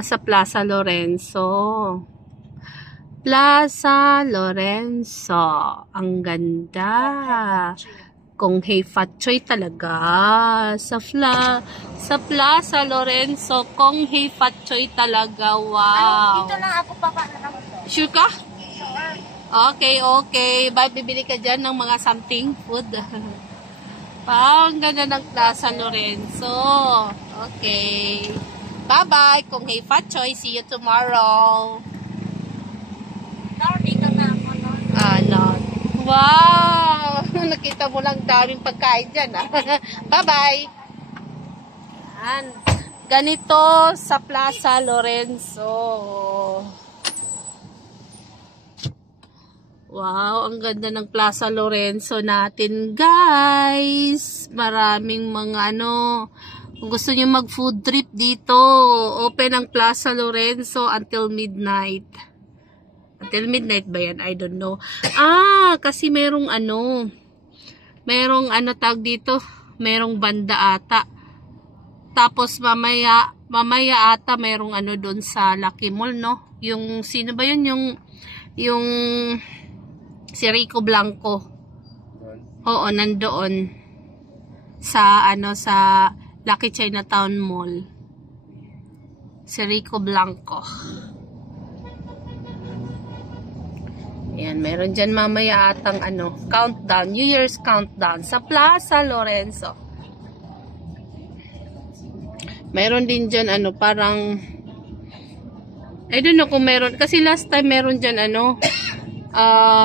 Sa Plaza Lorenzo. Plaza Lorenzo. Ang ganda. Kung hey fat choy talaga. Sa Plaza Lorenzo, kung hey fat choy talaga. Wow. Dito lang ako papaano. Sure ka? Sure. Okay. Bye, bibili ka dyan ng mga something food. Ang ganda ng Plaza Lorenzo. Okay. Bye-bye. Kung hey fat choy, see you tomorrow. Dito na ako, no? Wow! Nakita mo lang daming pagkain dyan, ah. Bye-bye! Yan. Ganito sa Plaza Lorenzo. Wow! Ang ganda ng Plaza Lorenzo natin, guys! Maraming mga kung gusto nyo mag-food trip dito, open ang Plaza Lorenzo until midnight. Until midnight ba yan? I don't know. Kasi merong tag dito, merong banda ata. Tapos mamaya ata merong doon sa Lucky Mall, no? Yung sino ba yun? Yung si Rico Blanco. Oo, nandoon sa sa Lucky Chinatown Mall. Si Rico Blanco. Ayan, meron dyan mamaya atang countdown, New Year's countdown sa Plaza Lorenzo. Meron din dyan parang I don't know kung meron, kasi last time meron dyan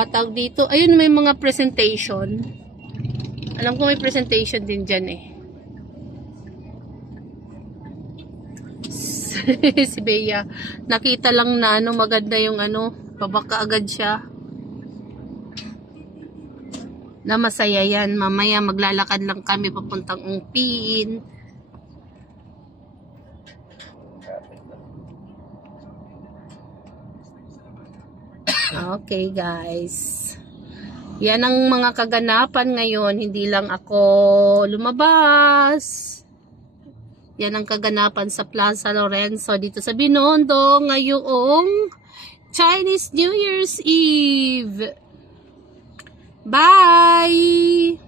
tawag dito, ayun may mga presentation. Alam ko may presentation din dyan eh. Si Bea, nakita lang na maganda yung pabaka agad siya. Na masaya yan. Mamaya maglalakad lang kami papuntang Ungpin. Okay, guys. Yan ang mga kaganapan ngayon. Hindi lang ako lumabas. Yan ang kaganapan sa Plaza Lorenzo dito sa Binondo ngayong Chinese New Year's Eve. Bye!